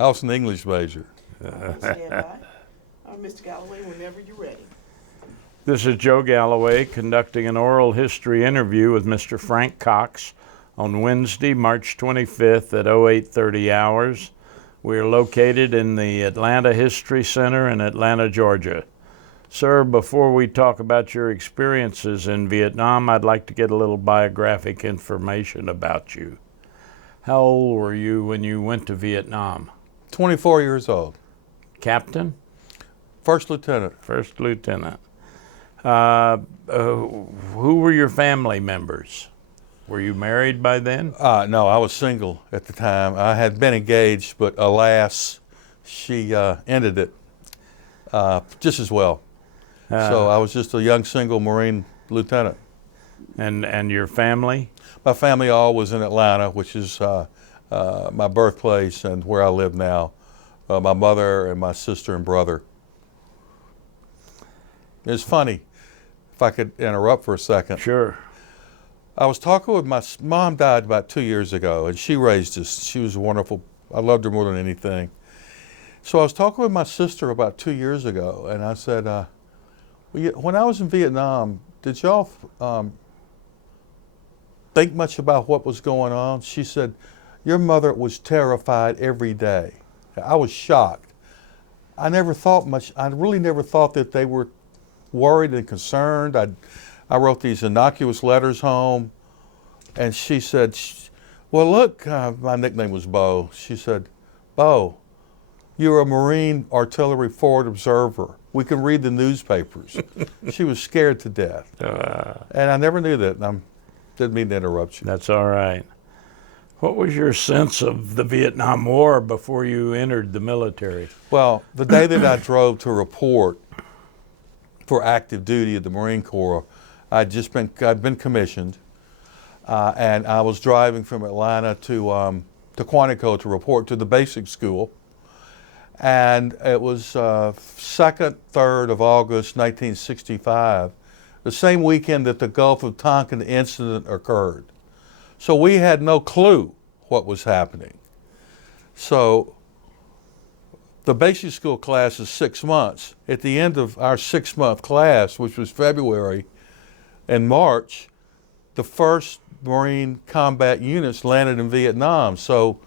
I was an English major. Stand by. Mr. Galloway, whenever you're ready. This is Joe Galloway conducting an oral history interview with Mr. Frank Cox on Wednesday, March 25th at 0830 hours. We are located in the Atlanta History Center in Atlanta, Georgia. Sir, before we talk about your experiences in Vietnam, I'd like to get a little biographic information about you. How old were you when you went to Vietnam? 24 years old. Captain? First lieutenant. First lieutenant. Who were your family members? Were you married by then? No, I was single at the time. I had been engaged, but alas, she ended it just as well. So I was just a young single Marine lieutenant. And your family? My family all was in Atlanta, which is my birthplace and where I live now. My mother and my sister and brother. It's funny, if I could interrupt for a second. Sure. I was talking with my mom died about 2 years ago, and she raised us. She was wonderful. I loved her more than anything. So I was talking with my sister about 2 years ago, and I said, when I was in Vietnam, did y'all think much about what was going on? She said, your mother was terrified every day. I was shocked. I never thought much. I really never thought that they were worried and concerned. I wrote these innocuous letters home, and she said, well, look, my nickname was Bo. She said, Bo, you're a Marine Artillery Forward Observer. We can read the newspapers. She was scared to death. And I never knew that, and I didn't mean to interrupt you. That's all right. What was your sense of the Vietnam War before you entered the military? Well, the day that I drove to report for active duty at the Marine Corps, I'd been commissioned, and I was driving from Atlanta to Quantico to report to the basic school. And it was 2nd, 3rd of August, 1965, the same weekend that the Gulf of Tonkin incident occurred. So we had no clue what was happening. So the basic school class is 6 months. At the end of our 6-month class, which was February and March, the first Marine combat units landed in Vietnam. So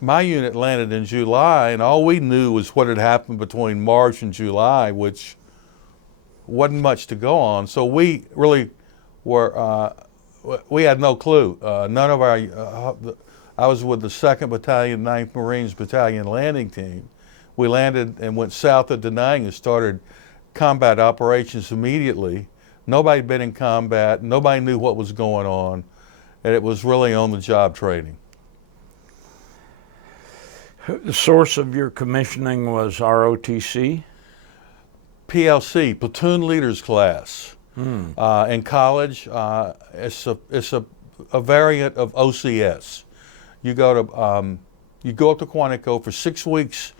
my unit landed in July, and all we knew was what had happened between March and July, which wasn't much to go on. So we really were, we had no clue. None of our, I was with the 2nd Battalion, 9th Marines Battalion landing team. We landed and went south of Da Nang and started combat operations immediately. Nobody had been in combat, nobody knew what was going on, and it was really on-the-job training. The source of your commissioning was ROTC? PLC, Platoon Leaders Class. In college, it's a variant of OCS. You go up to Quantico for 6 weeks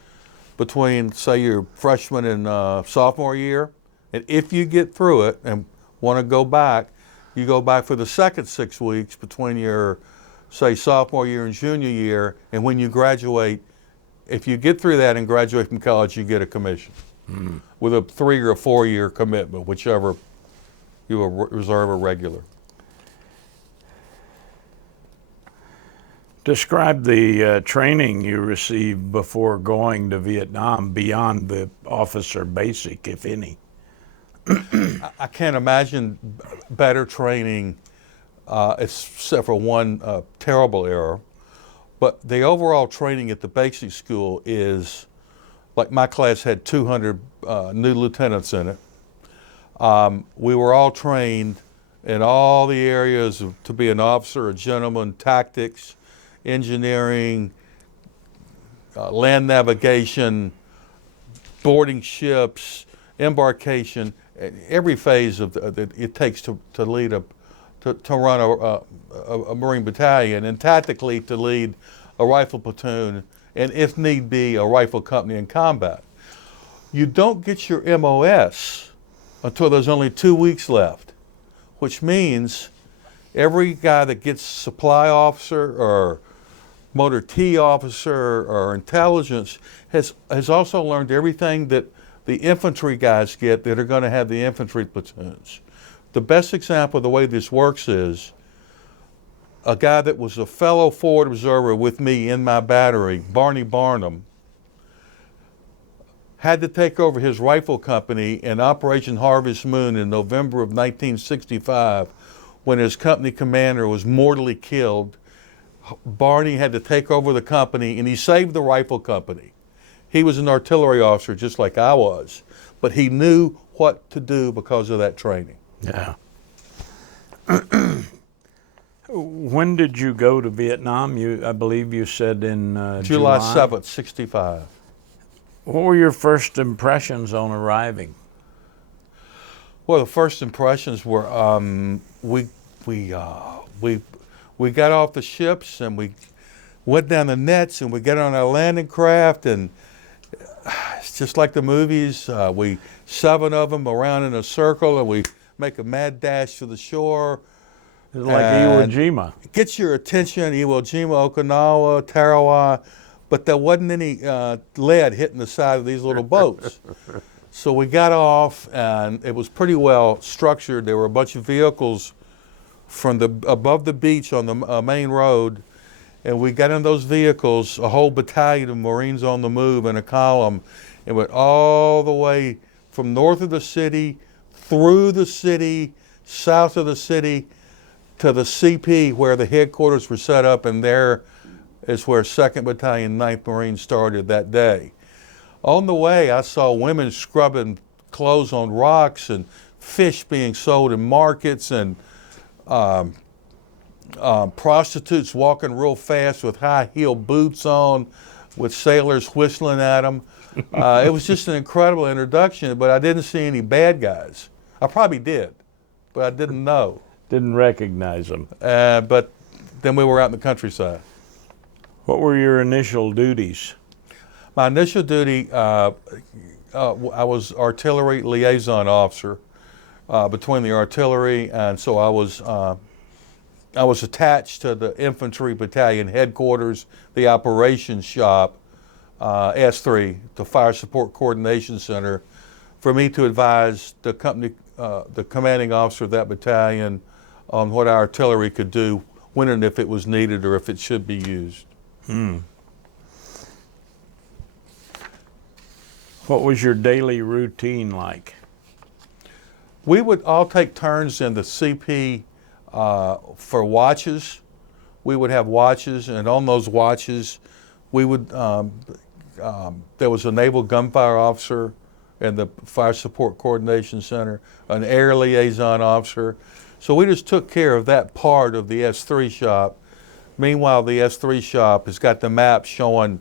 between, say, your freshman and sophomore year, and if you get through it and want to go back, you go back for the second 6 weeks between your, say, sophomore year and junior year, and when you graduate, if you get through that and graduate from college, you get a commission with a 3 or 4 year commitment, whichever you are reserve or regular. Describe the training you received before going to Vietnam beyond the officer basic, if any. I can't imagine better training, except for one terrible error. But the overall training at the basic school is, like my class had 200 new lieutenants in it. We were all trained in all the areas to be an officer, a gentleman, tactics, engineering, land navigation, boarding ships, embarkation, every phase of that it takes to lead to run a Marine battalion, and tactically to lead a rifle platoon, and if need be, a rifle company in combat. You don't get your MOS until there's only 2 weeks left, which means every guy that gets supply officer or motor T officer or intelligence has also learned everything that the infantry guys get that are going to have the infantry platoons. The best example of the way this works is a guy that was a fellow forward observer with me in my battery, Barney Barnum, had to take over his rifle company in Operation Harvest Moon in November of 1965 when his company commander was mortally killed. Barney had to take over the company, and he saved the rifle company. He was an artillery officer just like I was, but he knew what to do because of that training. Yeah. When did you go to Vietnam? I believe you said in July 7th, 65. What were your first impressions on arriving? Well, the first impressions were we got off the ships and we went down the nets and we got on our landing craft, and it's just like the movies. We 7 of them around in a circle and we make a mad dash to the shore. It's like Iwo Jima. It gets your attention, Iwo Jima, Okinawa, Tarawa, but there wasn't any lead hitting the side of these little boats. So we got off, and it was pretty well structured. There were a bunch of vehicles from above the beach on the main road, and we got in those vehicles, a whole battalion of Marines on the move in a column, and went all the way from north of the city, through the city, south of the city, to the CP where the headquarters were set up, and there is where 2nd Battalion, 9th Marines started that day. On the way, I saw women scrubbing clothes on rocks and fish being sold in markets, and prostitutes walking real fast with high-heeled boots on with sailors whistling at them. It was just an incredible introduction, but I didn't see any bad guys. I probably did, but I didn't know. Didn't recognize them. But then we were out in the countryside. What were your initial duties? My initial duty, I was artillery liaison officer between the artillery, and so I was attached to the infantry battalion headquarters, the operations shop, S3, the Fire Support Coordination Center, for me to advise the company, the commanding officer of that battalion, on what our artillery could do when and if it was needed or if it should be used. What was your daily routine like? We would all take turns in the CP for watches. We would have watches, and on those watches, we would, there was a naval gunfire officer in the Fire Support Coordination Center, an air liaison officer. So we just took care of that part of the S3 shop. Meanwhile, the S3 shop has got the map showing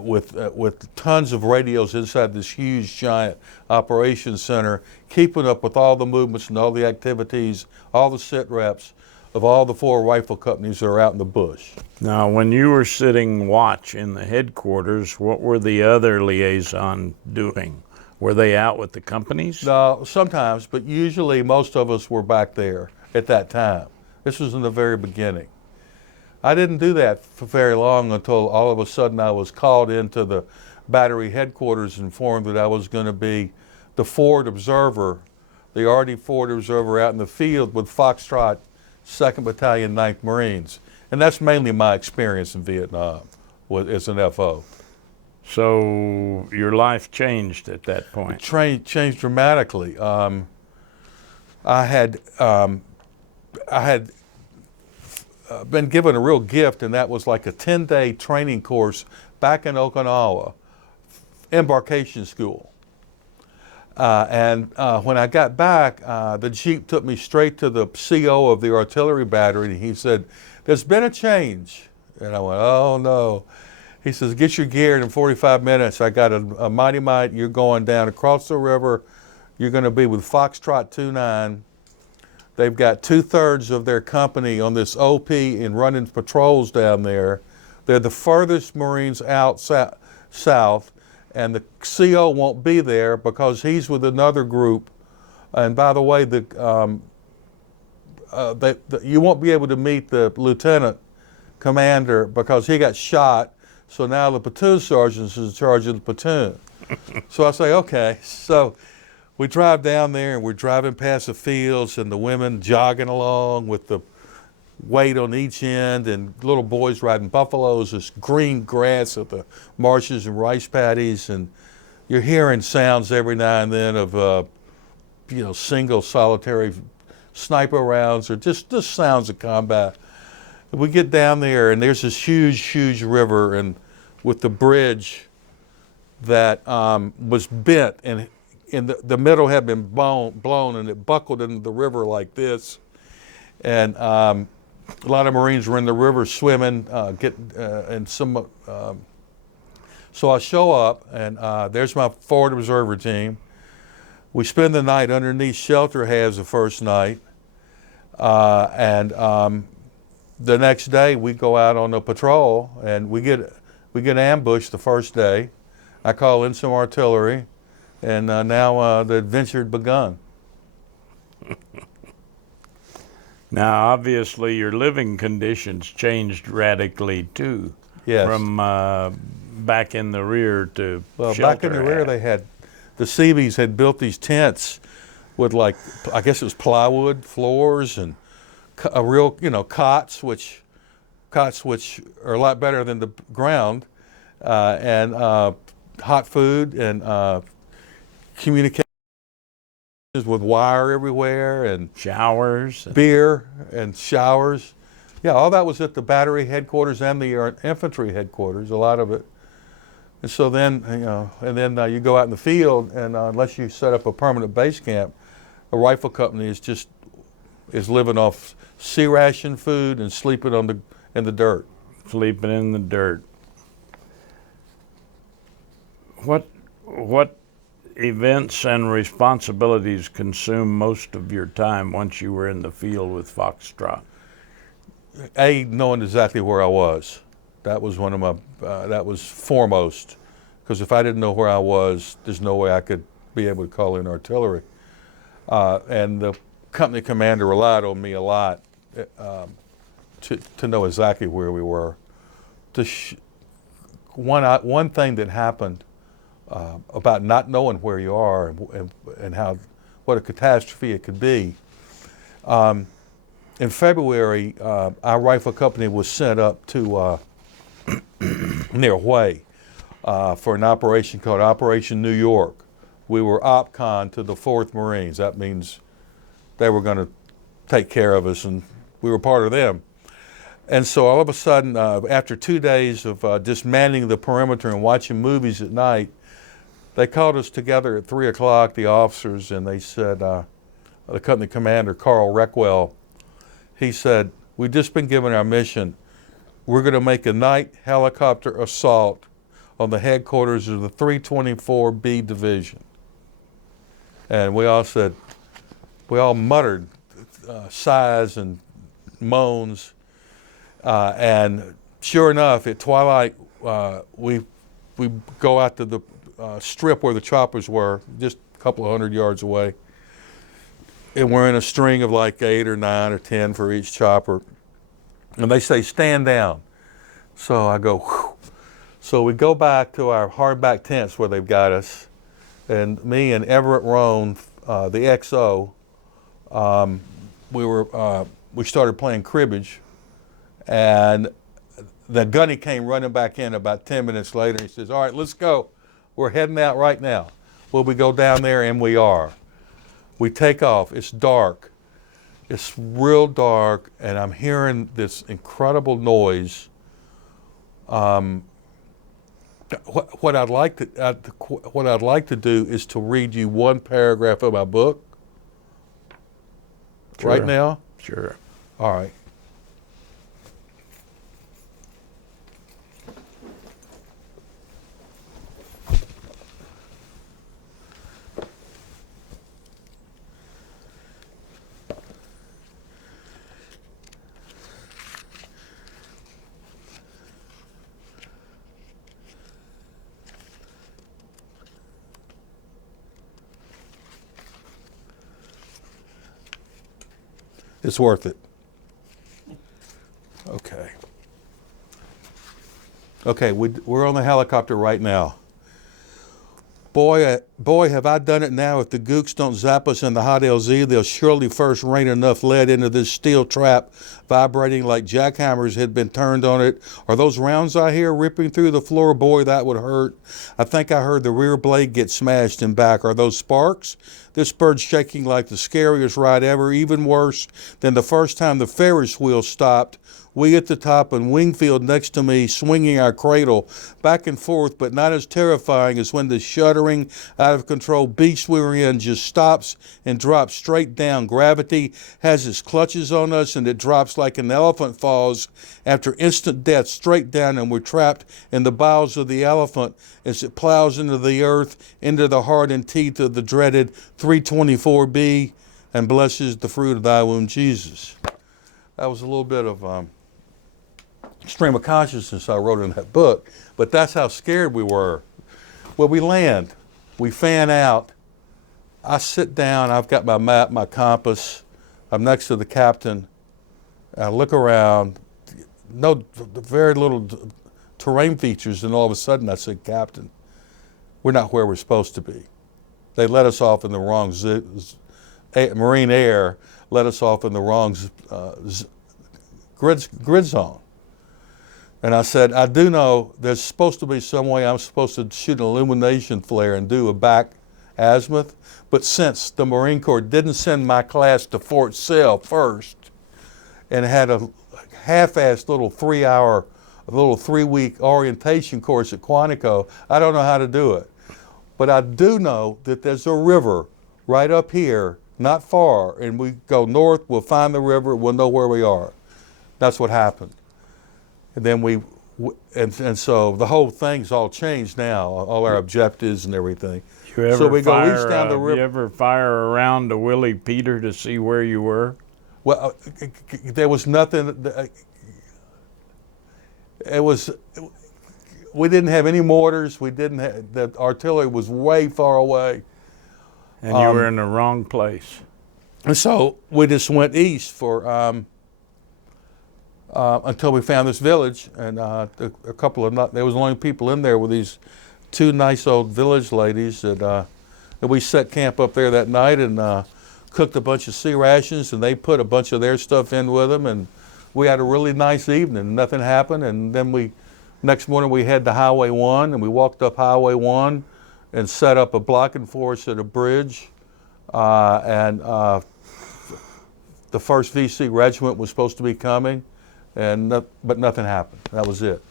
with tons of radios inside this huge, giant operations center, keeping up with all the movements and all the activities, all the sit reps of all the 4 rifle companies that are out in the bush. Now, when you were sitting watch in the headquarters, what were the other liaison doing? Were they out with the companies? No, sometimes, but usually most of us were back there at that time. This was in the very beginning. I didn't do that for very long until all of a sudden I was called into the battery headquarters, informed that I was going to be the forward observer, the RD forward observer out in the field with Foxtrot 2nd Battalion, 9th Marines. And that's mainly my experience in Vietnam as an FO. So your life changed at that point. It changed dramatically. I had been given a real gift, and that was like a 10-day training course back in Okinawa, embarkation school. And when I got back, the Jeep took me straight to the CO of the artillery battery, and he said, "There's been a change." And I went, "Oh no." He says, "Get your gear, and in 45 minutes, I got a Mighty Mite. You're going down across the river. You're going to be with Foxtrot 29. They've got 2/3 of their company on this OP and running patrols down there. They're the furthest Marines out south, and the CO won't be there because he's with another group. And by the way, you won't be able to meet the lieutenant commander because he got shot. So now the platoon sergeant is in charge of the platoon. So I say, okay. So we drive down there, and we're driving past the fields and the women jogging along with the weight on each end, and little boys riding buffaloes, this green grass of the marshes and rice paddies, and you're hearing sounds every now and then of single solitary sniper rounds or just sounds of combat. We get down there, and there's this huge river, and with the bridge that was bent, and in the middle had been blown, and it buckled into the river like this. And a lot of Marines were in the river swimming, and some. So I show up, and there's my forward observer team. We spend the night underneath shelter halves the first night, and the next day we go out on a patrol, and we get ambushed the first day. I call in some artillery, and now the adventure had begun. Now, obviously, your living conditions changed radically too. Yes. From back in the rear to Well, shelter back in the rear, the Seabees had built these tents with, like, I guess it was plywood floors and a real, cots which are a lot better than the ground, and hot food and communication with wire everywhere, and showers. beer and showers. Yeah, all that was at the battery headquarters and the infantry headquarters, a lot of it. And so then, you go out in the field, and unless you set up a permanent base camp, a rifle company is living off sea ration food and sleeping in the dirt. Sleeping in the dirt. What events and responsibilities consumed most of your time once you were in the field with Foxtrot? Knowing exactly where I was. That was one of my, that was foremost. Because if I didn't know where I was, there's no way I could be able to call in artillery. And the company commander relied on me a lot to know exactly where we were. One thing that happened about not knowing where you are and what a catastrophe it could be. In February, our rifle company was sent up to near Hue for an operation called Operation New York. We were OPCON to the 4th Marines. That means they were going to take care of us, and we were part of them. And so all of a sudden, after 2 days of dismantling the perimeter and watching movies at night, they called us together at 3 o'clock, the officers, and they said, the company commander, Carl Reckwell, he said, "We've just been given our mission. We're going to make a night helicopter assault on the headquarters of the 324B Division." And we all muttered sighs and moans. And sure enough, at twilight, we go out to the strip where the choppers were, just a couple of 100 yards away. And we're in a string of like 8 or 9 or 10 for each chopper. And they say, "Stand down." So I go, whew. So we go back to our hardback tents where they've got us. And me and Everett Rohn, the XO, we started playing cribbage. And the gunny came running back in about 10 minutes later. He says, "All right, let's go. We're heading out right now." Well, we go down there, and we are. We take off. It's dark. It's real dark, and I'm hearing this incredible noise. What I'd like to do is to read you one paragraph of my book. Sure. Right now. Sure. All right. It's worth it. Okay. Okay, we're on the helicopter right now. Boy, have I done it now. If the gooks don't zap us in the hot LZ, they'll surely first rain enough lead into this steel trap, vibrating like jackhammers had been turned on it. Are those rounds I hear ripping through the floor? Boy, that would hurt. I think I heard the rear blade get smashed in back. Are those sparks? This bird's shaking like the scariest ride ever, even worse than the first time the Ferris wheel stopped. We at the top and Wingfield next to me swinging our cradle back and forth, but not as terrifying as when the shuddering, out of control beast we were in just stops and drops straight down. Gravity has its clutches on us and it drops like an elephant falls after instant death straight down, and we're trapped in the bowels of the elephant as it plows into the earth, into the heart and teeth of the dreaded 324B, and blesses the fruit of thy womb, Jesus. That was a little bit of stream of consciousness I wrote in that book, but that's how scared we were. Well, we land, we fan out. I sit down, I've got my map, my compass. I'm next to the captain. I look around, very little terrain features, and all of a sudden I said, Captain, we're not where we're supposed to be. They let us off in the wrong Marine Air, let us off in the wrong grid zone. And I said, I do know there's supposed to be some way I'm supposed to shoot an illumination flare and do a back azimuth, but since the Marine Corps didn't send my class to Fort Sill first and had a half-assed little 3-week orientation course at Quantico, I don't know how to do it. But I do know that there's a river right up here, not far, and we go north, we'll find the river, we'll know where we are. That's what happened. And then and so the whole thing's all changed now, all our objectives and everything. So we go east down the river. You ever fire around to Willie Peter to see where you were? Well, there was nothing. We didn't have any mortars. The artillery was way far away. And you were in the wrong place. And so we just went east for until we found this village, and there was only people in there with these two nice old village ladies that we set camp up there that night and cooked a bunch of sea rations, and they put a bunch of their stuff in with them, and we had a really nice evening. Nothing happened, and then next morning we head to Highway 1, and we walked up Highway 1 and set up a blocking force at a bridge, and the 1st VC Regiment was supposed to be coming. But nothing happened. That was it.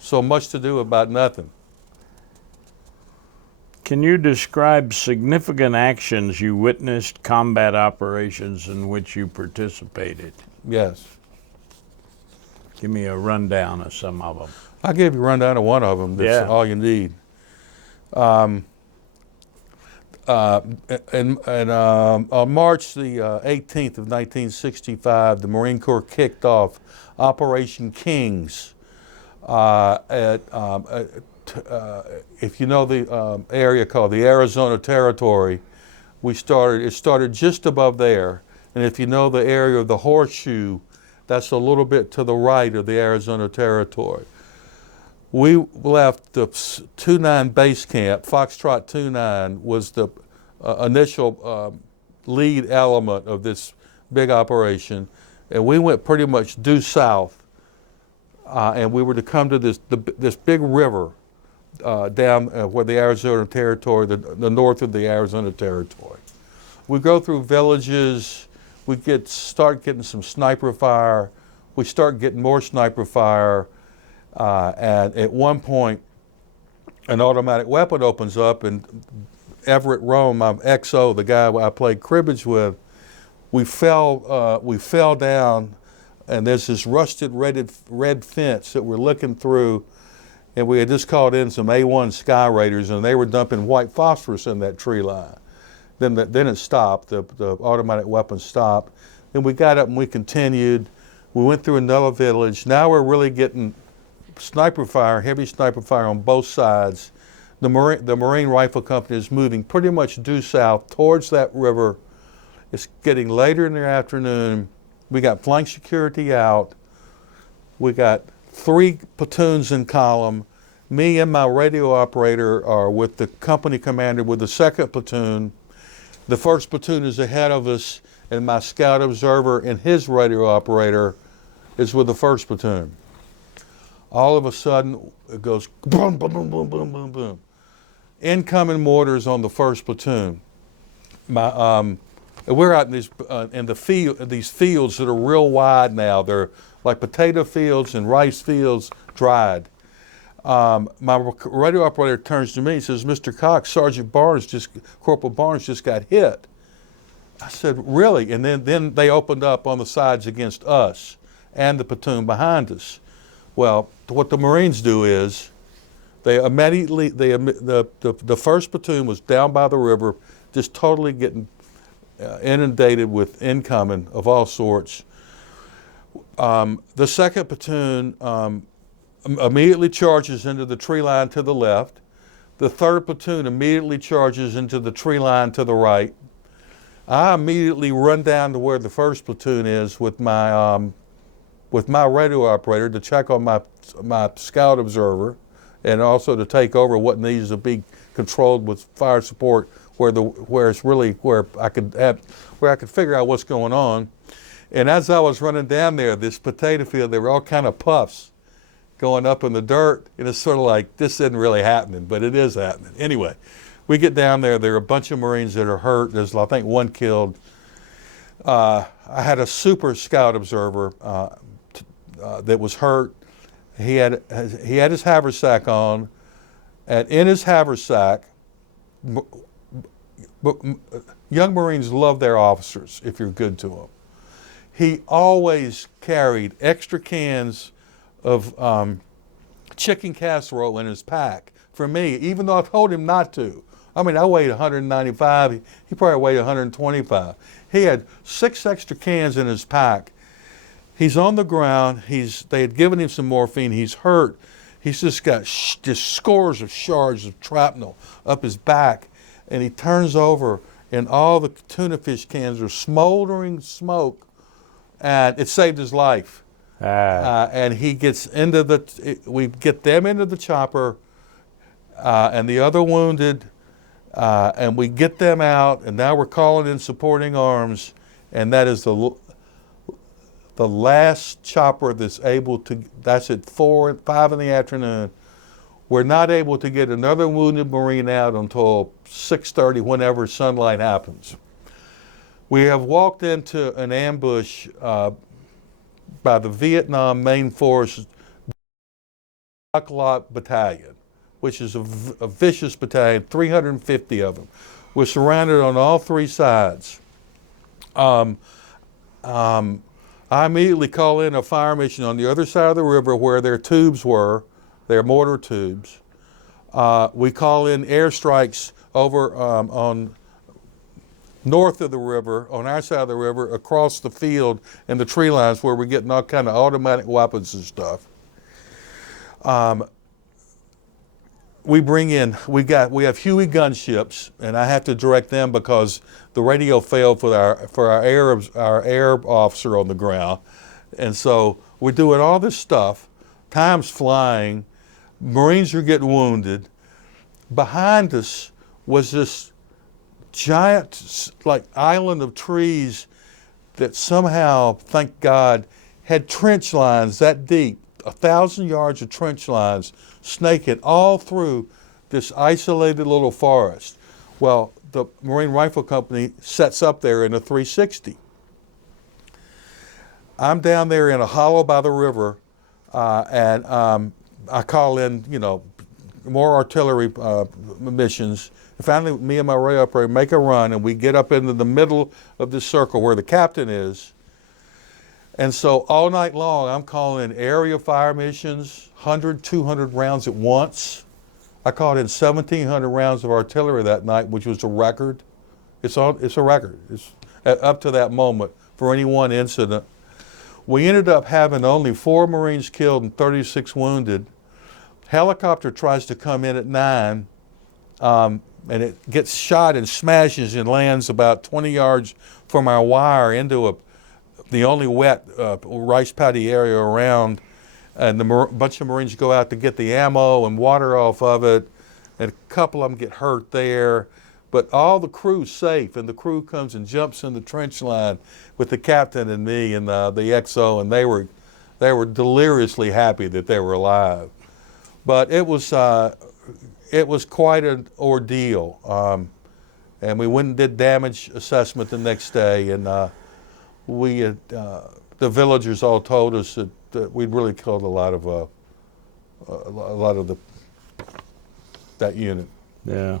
So much to do about nothing. Can you describe significant actions you witnessed, combat operations in which you participated? Yes. Give me a rundown of some of them. I'll give you a rundown of one of them. That's all you need. On March the 18th of 1965, the Marine Corps kicked off Operation Kings. If you know the area called the Arizona Territory, it started just above there. And if you know the area of the Horseshoe, that's a little bit to the right of the Arizona Territory. We left the 2-9 base camp. Foxtrot 2-9 was the initial lead element of this big operation, and we went pretty much due south, and we were to come to this big river down where the Arizona Territory, the north of the Arizona Territory. We go through villages. We start getting some sniper fire. We start getting more sniper fire. And at one point, an automatic weapon opens up, and Everett Rome, my XO, the guy I played cribbage with, we fell down, and there's this rusted red fence that we're looking through, and we had just called in some A1 Sky Raiders, and they were dumping white phosphorus in that tree line. Then it stopped. The automatic weapon stopped. Then we got up and we continued. We went through another village. Now we're really getting sniper fire, heavy sniper fire on both sides. The Marine Rifle Company is moving pretty much due south towards that river. It's getting later in the afternoon. We got flank security out. We got 3 platoons in column. Me and my radio operator are with the company commander with the 2nd platoon. The 1st platoon is ahead of us, and my scout observer and his radio operator is with the 1st platoon. All of a sudden, it goes boom, boom, boom, boom, boom, boom, boom. Incoming mortars on the 1st platoon. We're out in these fields that are real wide now. They're like potato fields and rice fields, dried. My radio operator turns to me and says, "Mr. Cox, Corporal Barnes just got hit." I said, "Really?" And then they opened up on the sides against us and the platoon behind us. Well, what the Marines do is the 1st platoon was down by the river, just totally getting inundated with incoming of all sorts. The 2nd platoon immediately charges into the tree line to the left. The 3rd platoon immediately charges into the tree line to the right. I immediately run down to where the 1st platoon is with my radio operator to check on my scout observer, and also to take over what needs to be controlled with fire support where I could figure out what's going on. And as I was running down there, this potato field, there were all kind of puffs going up in the dirt, and it's sort of like, this isn't really happening, but it is happening. Anyway, we get down there. There are a bunch of Marines that are hurt. There's, I think, 1 killed. I had a super scout observer that was hurt. He had his haversack on, and in his haversack, young Marines love their officers if you're good to them. He always carried extra cans of chicken casserole in his pack for me, even though I told him not to. I mean, I weighed 195. He probably weighed 125. He had 6 extra cans in his pack. He's on the ground. They had given him some morphine. He's hurt. He's just got just scores of shards of shrapnel up his back. And he turns over, and all the tuna fish cans are smoldering smoke. And it saved his life. And he gets we get them into the chopper, and the other wounded, and we get them out, and now we're calling in supporting arms, and that is the last chopper that's at 5 in the afternoon. We're not able to get another wounded Marine out until 6:30, whenever sunlight happens. We have walked into an ambush by the Vietnam Main Force Lot Battalion, which is a vicious battalion, 350 of them. We're surrounded on all 3 sides. I immediately call in a fire mission on the other side of the river where their tubes were, their mortar tubes. We call in airstrikes over on north of the river, on our side of the river, across the field and the tree lines where we're getting all kind of automatic weapons and stuff. We have Huey gunships, and I have to direct them because the radio failed for our air officer on the ground. And so we're doing all this stuff, time's flying, Marines are getting wounded. Behind us was this giant island of trees that somehow, thank God, had trench lines that deep, 1,000 yards of trench lines snaking all through this isolated little forest. Well, the Marine Rifle Company sets up there in a 360. I'm down there in a hollow by the river, and I call in, more artillery missions. Finally, me and my radio operator make a run, and we get up into the middle of this circle where the captain is. And so all night long, I'm calling in area fire missions, 100, 200 rounds at once. I called in 1,700 rounds of artillery that night, which was a record. It's a record. It's up to that moment for any one incident. We ended up having only 4 Marines killed and 36 wounded. Helicopter tries to come in at 9, and it gets shot and smashes and lands about 20 yards from our wire into the only wet rice paddy area around. and bunch of Marines go out to get the ammo and water off of it, and a couple of them get hurt there. But all the crew's safe, and the crew comes and jumps in the trench line with the captain and me and the XO, and they were deliriously happy that they were alive. But it was quite an ordeal, and we went and did damage assessment the next day, and the villagers all told us that we'd really killed a lot of that unit. Yeah.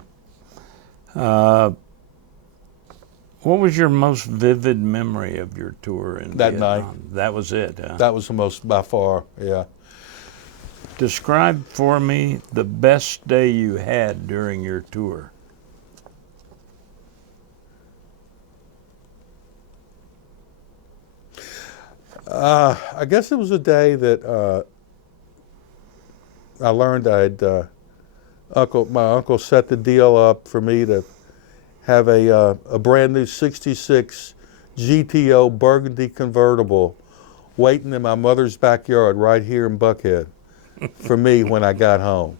What was your most vivid memory of your tour in That Vietnam? night. That was it, huh? That was the most, by far, yeah. Describe for me the best day you had during your tour. I guess it was a day that I learned my uncle set the deal up for me to have a brand new 66 GTO Burgundy convertible waiting in my mother's backyard right here in Buckhead for me when I got home.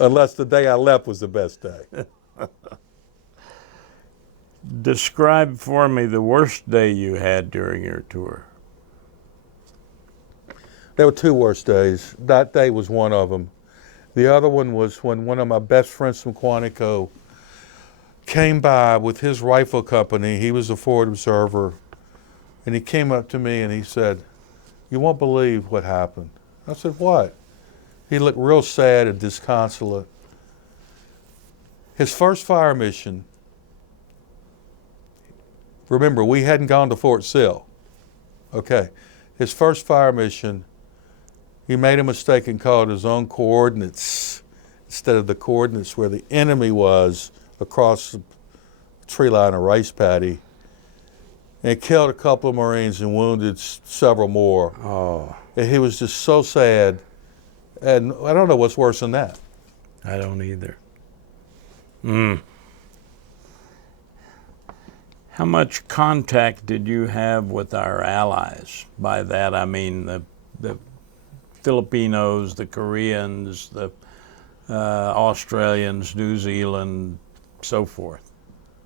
Unless the day I left was the best day. Describe for me the worst day you had during your tour. There were two worst days. That day was one of them. The other one was when one of my best friends from Quantico came by with his rifle company. He was a forward observer, and he came up to me and he said, "You won't believe what happened." I said, "What?" He looked real sad and disconsolate. His first fire mission, remember, we hadn't gone to Fort Sill. Okay. His first fire mission, he made a mistake and called his own coordinates instead of the coordinates where the enemy was across the tree line of rice paddy. And it killed a couple of Marines and wounded several more. Oh, And he was just so sad. And I don't know what's worse than that. I don't either. How much contact did you have with our allies? By that I mean the Filipinos, the Koreans, the Australians, New Zealand, so forth,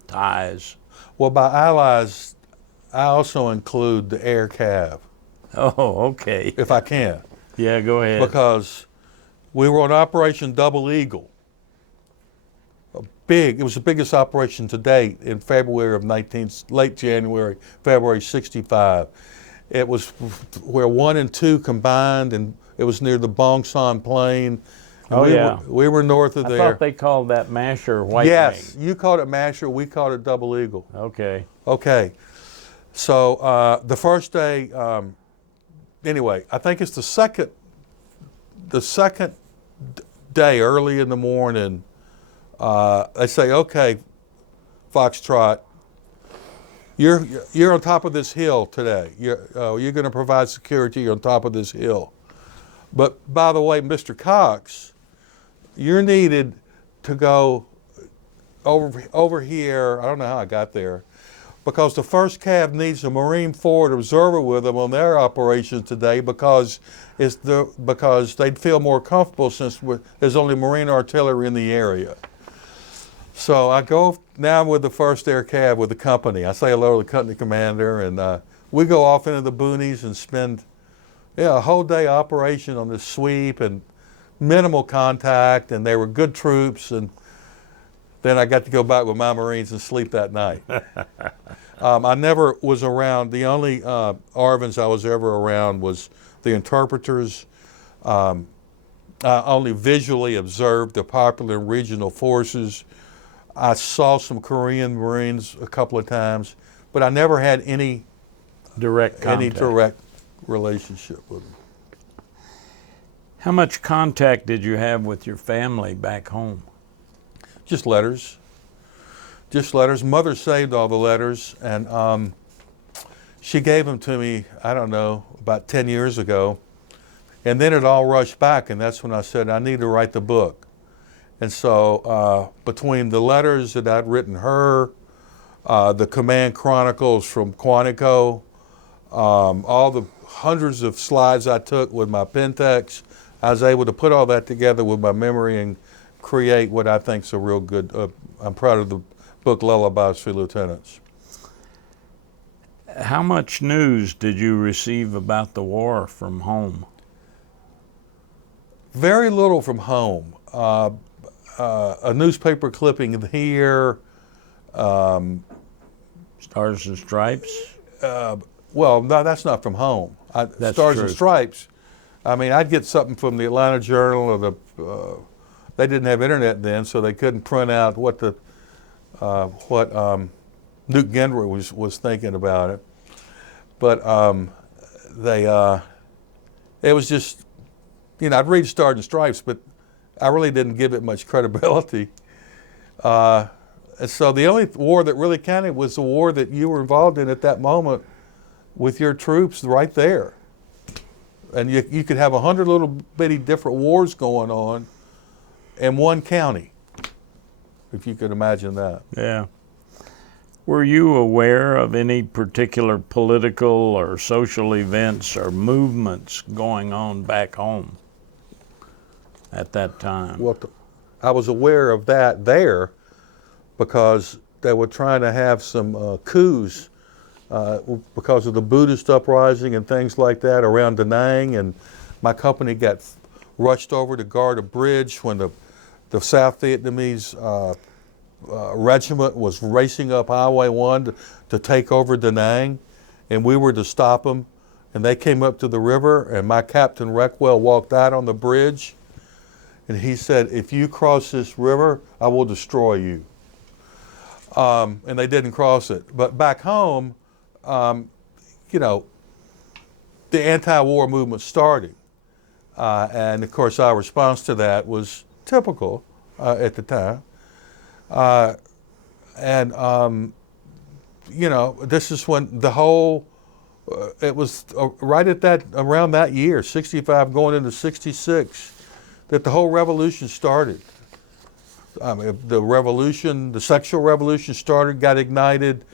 Thais. Well, by allies, I also include the air cav, Oh, okay. if I can. Yeah, go ahead. Because we were on Operation Double Eagle. It was the biggest operation to date in February of late January, February 65. It was where 1 and 2 combined, and it was near the Bong Son Plain. And we were north of I there. thought they called that Masher White Yes, Wing. you called it Masher, we called it Double Eagle. Okay. Okay, so the first day, anyway, I think it's the second day, early in the morning. They say, "Okay, Foxtrot, you're on top of this hill today. You're going to provide security on top of this hill. But by the way, Mr. Cox, you're needed to go over here." I don't know how I got there, because the first Cav needs a Marine forward observer with them on their operation today, because they'd feel more comfortable since there's only Marine artillery in the area. So I go now with the first air cav with the company. I say hello to the company commander, and we go off into the boonies and spend a whole day operation on this sweep and minimal contact, and they were good troops. And then I got to go back with my Marines and sleep that night. I never was around. The only ARVNs I was ever around was the interpreters. I only visually observed the popular and regional forces. I saw some Korean Marines a couple of times, but I never had any Direct relationship with them. How much contact did you have with your family back home? Just letters. Mother saved all the letters, and she gave them to me, I don't know, about 10 years ago. And then it all rushed back, and that's when I said, I need to write the book. And so between the letters that I'd written her, the command chronicles from Quantico, all the hundreds of slides I took with my Pentex. I was able to put all that together with my memory and create what I think is a real good, I'm proud of the book Lullabies for Lieutenants. How much news did you receive about the war from home? Very little from home. A newspaper clipping here. Stars and Stripes? Well, no, that's not from home. That's Stars true. and Stripes. I mean, I'd get something from the Atlanta Journal or they didn't have internet then, so they couldn't print out what Newt Gingrich was thinking about it. But it was just, I'd read Stars and Stripes, but I really didn't give it much credibility. And so the only war that really counted was the war that you were involved in at that moment with your troops right there. And you could have 100 little bitty different wars going on in one county, if you could imagine that. Yeah. Were you aware of any particular political or social events or movements going on back home at that time? Well, I was aware of that there because they were trying to have some coups because of the Buddhist uprising and things like that around Da Nang, and my company got rushed over to guard a bridge when the South Vietnamese regiment was racing up Highway 1 to take over Da Nang, and we were to stop them, and they came up to the river, and my Captain Reckwell walked out on the bridge, and he said, "If you cross this river, I will destroy you." And they didn't cross it. But back home, the anti-war movement started. And of course, our response to that was typical at the time. This is when the whole, it was right at around that year, 65 going into 66, that the whole revolution started. I mean, the sexual revolution started, got ignited.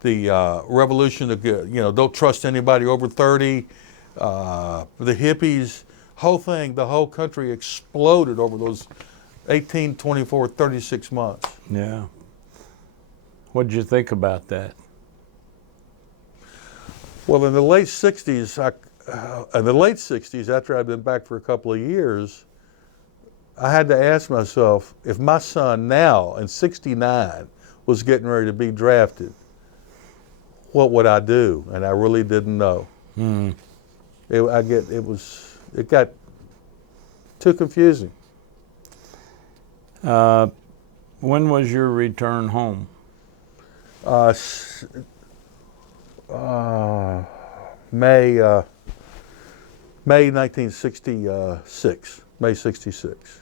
The revolution of, don't trust anybody over 30. The hippies, the whole country exploded over those 18, 24, 36 months. Yeah. What did you think about that? Well, in the late 60s, after I'd been back for a couple of years, I had to ask myself, if my son now, in 69, was getting ready to be drafted, what would I do? And I really didn't know. It got too confusing. When was your return home? May 1966, May 66.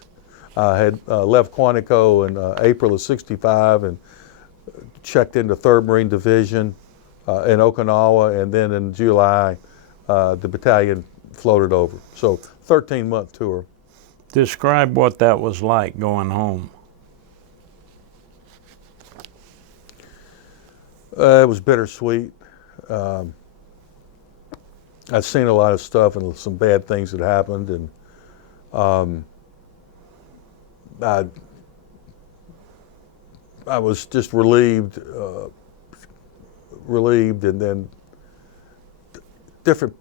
I had left Quantico in April of 65 and checked into 3rd Marine Division in Okinawa, and then in July, the battalion floated over. So 13-month tour. Describe what that was like going home. It was bittersweet. I'd seen a lot of stuff and some bad things had happened, and I was just relieved, and then different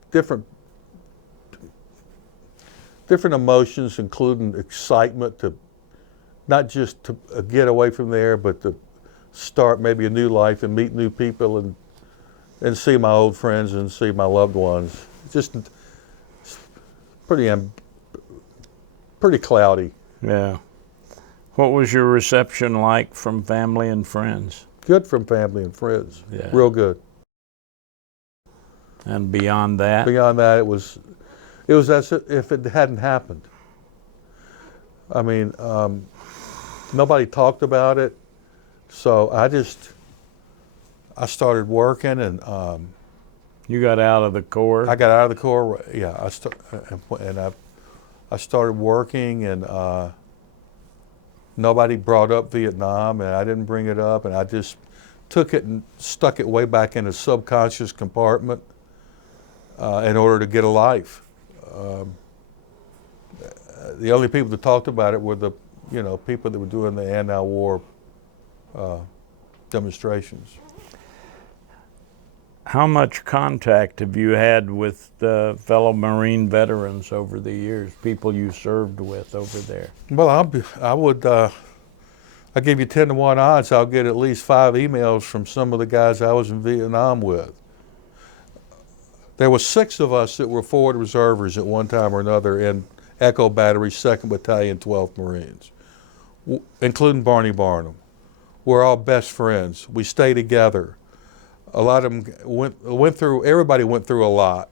emotions, including excitement to not just to get away from there, but to start maybe a new life and meet new people and see my old friends and see my loved ones. Just pretty cloudy. Yeah. What was your reception like from family and friends? Good from family and friends. Yeah. Real good. And beyond that? Beyond that, it was as if it hadn't happened. I mean, nobody talked about it, so I started working, and you got out of the Corps? I got out of the Corps. Yeah, I started working, and nobody brought up Vietnam, and I didn't bring it up, and I just took it and stuck it way back in a subconscious compartment. in order to get a life. The only people that talked about it were the people that were doing the anti-war demonstrations. How much contact have you had with fellow Marine veterans over the years, people you served with over there? Well, I give you 10 to 1 odds I'll get at least 5 emails from some of the guys I was in Vietnam with. There were 6 of us that were forward reservers at one time or another in Echo Battery, 2nd Battalion, 12th Marines, including Barney Barnum. We're all best friends. We stay together. A lot of them everybody went through a lot.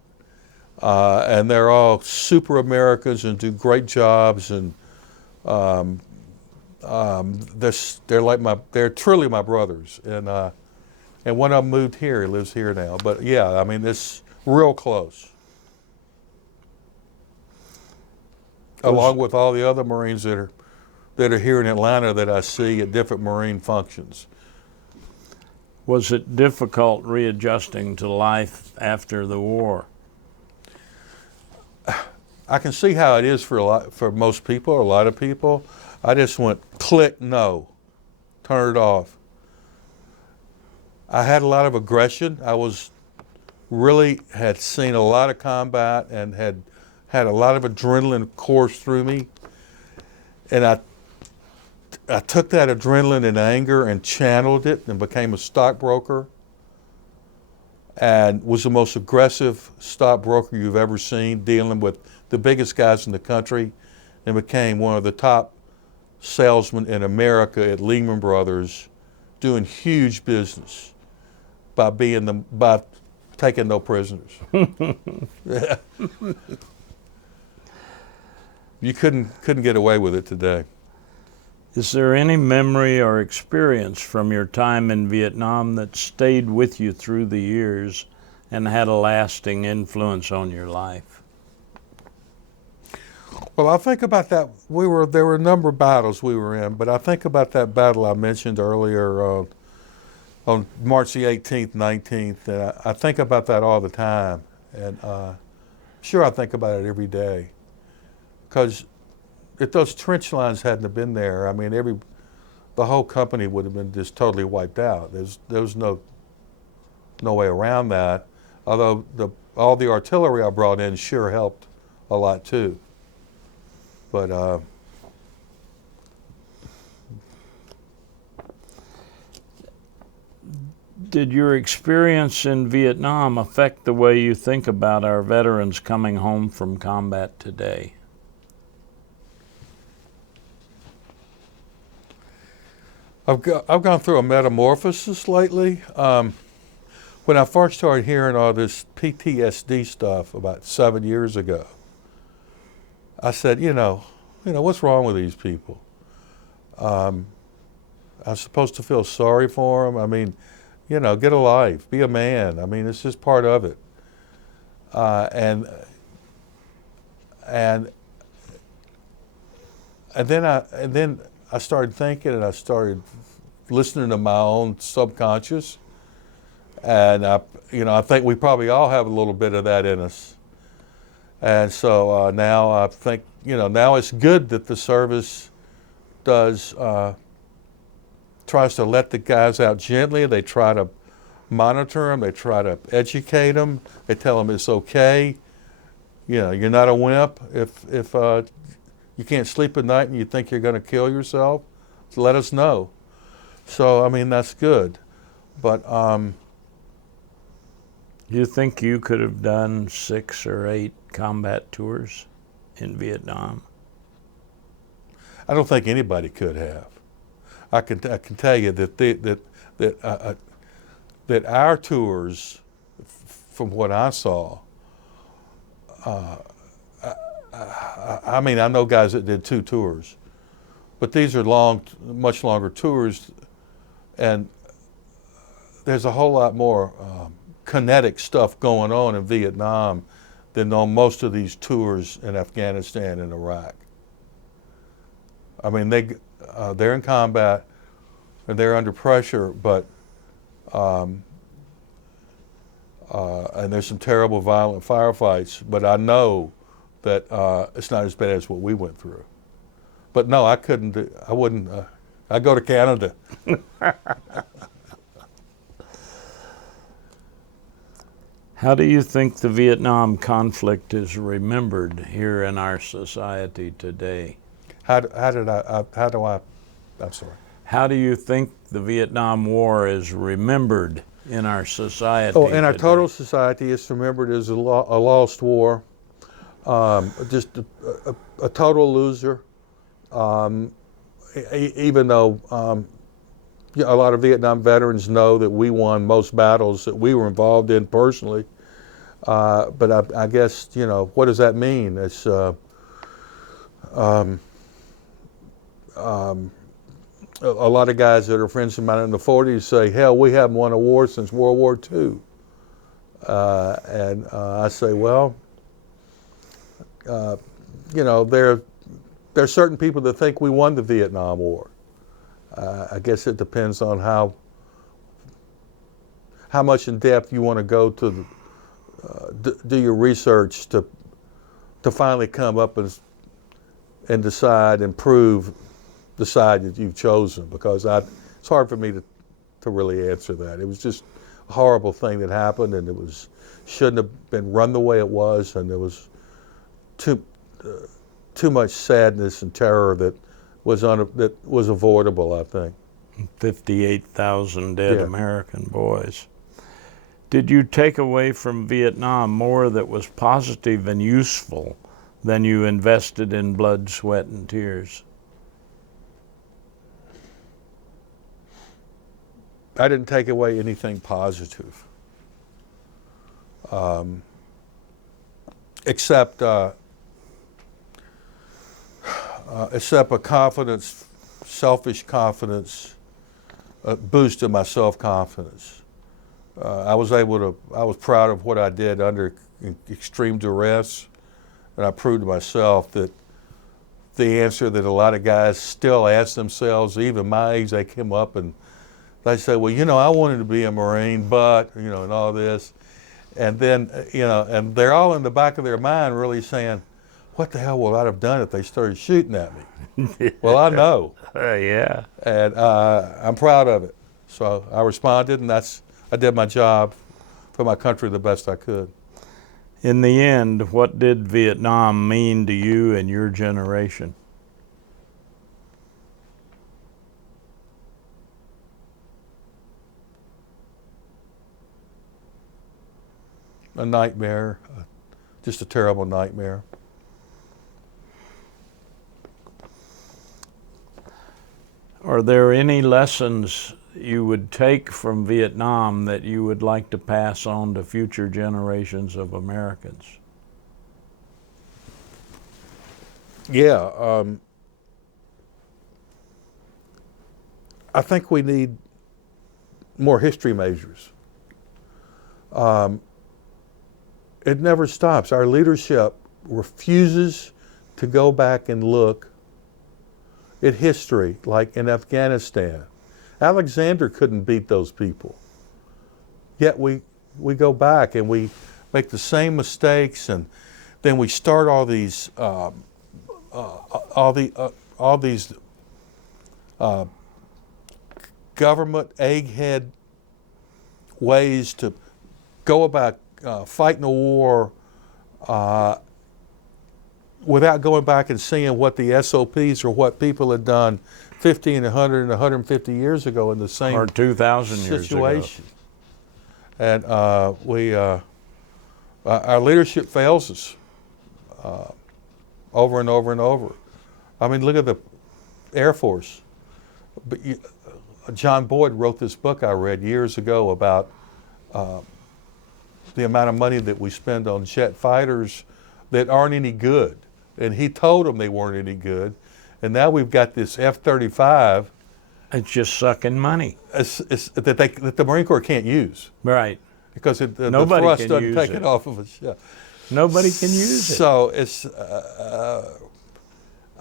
And they're all super Americans and do great jobs, and they're truly my brothers. And one of them moved here. He lives here now. But yeah, I mean, it's real close. Along with all the other Marines that are here in Atlanta that I see at different Marine functions. Was it difficult readjusting to life after the war? I can see how it is for most people, a lot of people. I just went click, no, turn it off. I had a lot of aggression. I had seen a lot of combat and had a lot of adrenaline course through me. And I took that adrenaline and anger and channeled it and became a stockbroker, and was the most aggressive stockbroker you've ever seen, dealing with the biggest guys in the country, and became one of the top salesmen in America at Lehman Brothers, doing huge business by taking no prisoners. Yeah. You couldn't get away with it today. Is there any memory or experience from your time in Vietnam that stayed with you through the years and had a lasting influence on your life? Well, I think about that. There were a number of battles we were in, but I think about that battle I mentioned earlier on March the 18th, 19th, and I think about that all the time. And sure, I think about it every day. Because if those trench lines hadn't have been there, I mean, the whole company would have been just totally wiped out. There was no way around that. Although all the artillery I brought in sure helped a lot too. But did your experience in Vietnam affect the way you think about our veterans coming home from combat today? I've gone through a metamorphosis lately. When I first started hearing all this PTSD stuff about 7 years ago, I said, what's wrong with these people? I'm supposed to feel sorry for them. I mean, get a life, be a man. I mean, it's just part of it. And then I started thinking, and I started listening to my own subconscious, and I think we probably all have a little bit of that in us. And so now I think, now it's good that the service tries to let the guys out gently. They try to monitor them. They try to educate them. They tell them it's okay. You're not a wimp. If you can't sleep at night and you think you're going to kill yourself, let us know. So, I mean, that's good. But you think you could have done 6 or 8 combat tours in Vietnam? I don't think anybody could have. I can tell you that that our tours, from what I saw, I mean, I know guys that did 2 tours, but these are much longer tours, and there's a whole lot more kinetic stuff going on in Vietnam than on most of these tours in Afghanistan and Iraq. I mean, they're in combat and they're under pressure, but and there's some terrible violent firefights, but I know that it's not as bad as what we went through. But no, I couldn't, I wouldn't, I'd go to Canada. How do you think the Vietnam conflict is remembered here in our society today? I'm sorry. How do you think the Vietnam War is remembered in our society Oh, in our today? total society, it's remembered as a lost war, just a total loser. Even though a lot of Vietnam veterans know that we won most battles that we were involved in personally, but I guess, what does that mean? It's a lot of guys that are friends of mine in the 40s say, hell, we haven't won a war since World War II. And I say, well, there are certain people that think we won the Vietnam War. I guess it depends on how much in depth you want to go to do your research to finally come up and decide and prove the side that you've chosen, because it's hard for me to really answer that. It was just a horrible thing that happened, and it shouldn't have been run the way it was, and there was too much sadness and terror that was avoidable, I think. 58,000 dead Yeah. American boys. Did you take away from Vietnam more that was positive and useful than you invested in blood, sweat, and tears? I didn't take away anything positive, except a confidence, selfish confidence, boost of my self-confidence. I was proud of what I did under extreme duress, and I proved to myself that the answer that a lot of guys still ask themselves, even my age, they come up and they say, well, I wanted to be a Marine, but, and all this. And then, and they're all in the back of their mind really saying, what the hell would I have done if they started shooting at me? Well, I know. Yeah. And I'm proud of it. So I responded, and I did my job for my country the best I could. In the end, what did Vietnam mean to you and your generation? A nightmare, just a terrible nightmare. Are there any lessons you would take from Vietnam that you would like to pass on to future generations of Americans? Yeah, I think we need more history majors. It never stops. Our leadership refuses to go back and look at history, like in Afghanistan. Alexander couldn't beat those people. Yet we go back and we make the same mistakes, and then we start all these government egghead ways to go about fighting a war without going back and seeing what the SOPs or what people had done 50 and 100 and 150 years ago in the same Or 2,000 years ago. situation. And our leadership fails us over and over and over. I mean, look at the Air Force. But John Boyd wrote this book I read years ago about the amount of money that we spend on jet fighters that aren't any good. And he told them they weren't any good. And now we've got this F-35. It's just sucking money. That the Marine Corps can't use. Right. Because the Nobody thrust can doesn't use take it. it off of a ship. Nobody can use it. So it's,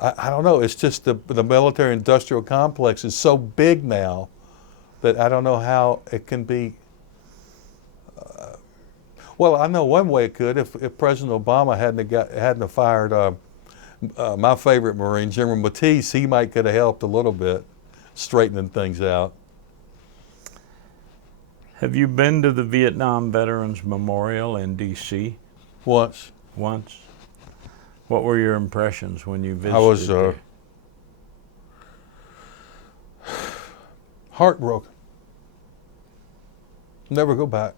I don't know, it's just the military-industrial complex is so big now that I don't know how it can be Well, I know one way it could. If President Obama hadn't fired my favorite Marine, General Matisse, he could have helped a little bit, straightening things out. Have you been to the Vietnam Veterans Memorial in D.C. Once. once? What were your impressions when you visited I was there? heartbroken. Never go back.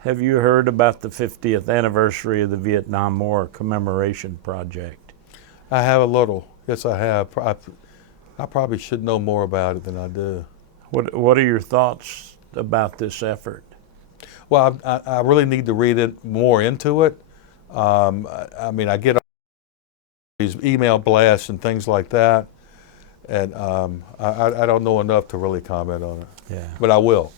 Have you heard about the 50th anniversary of the Vietnam War Commemoration Project? I have a little. Yes, I have. I probably should know more about it than I do. What are your thoughts about this effort? Well, I really need to read it more into it. I mean, I get these email blasts and things like that, and I don't know enough to really comment on it. Yeah. But I will.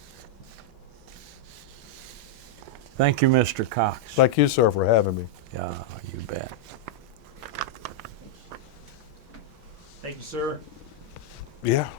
Thank you, Mr. Cox. Thank you, sir, for having me. Yeah, you bet. Thank you, sir. Yeah.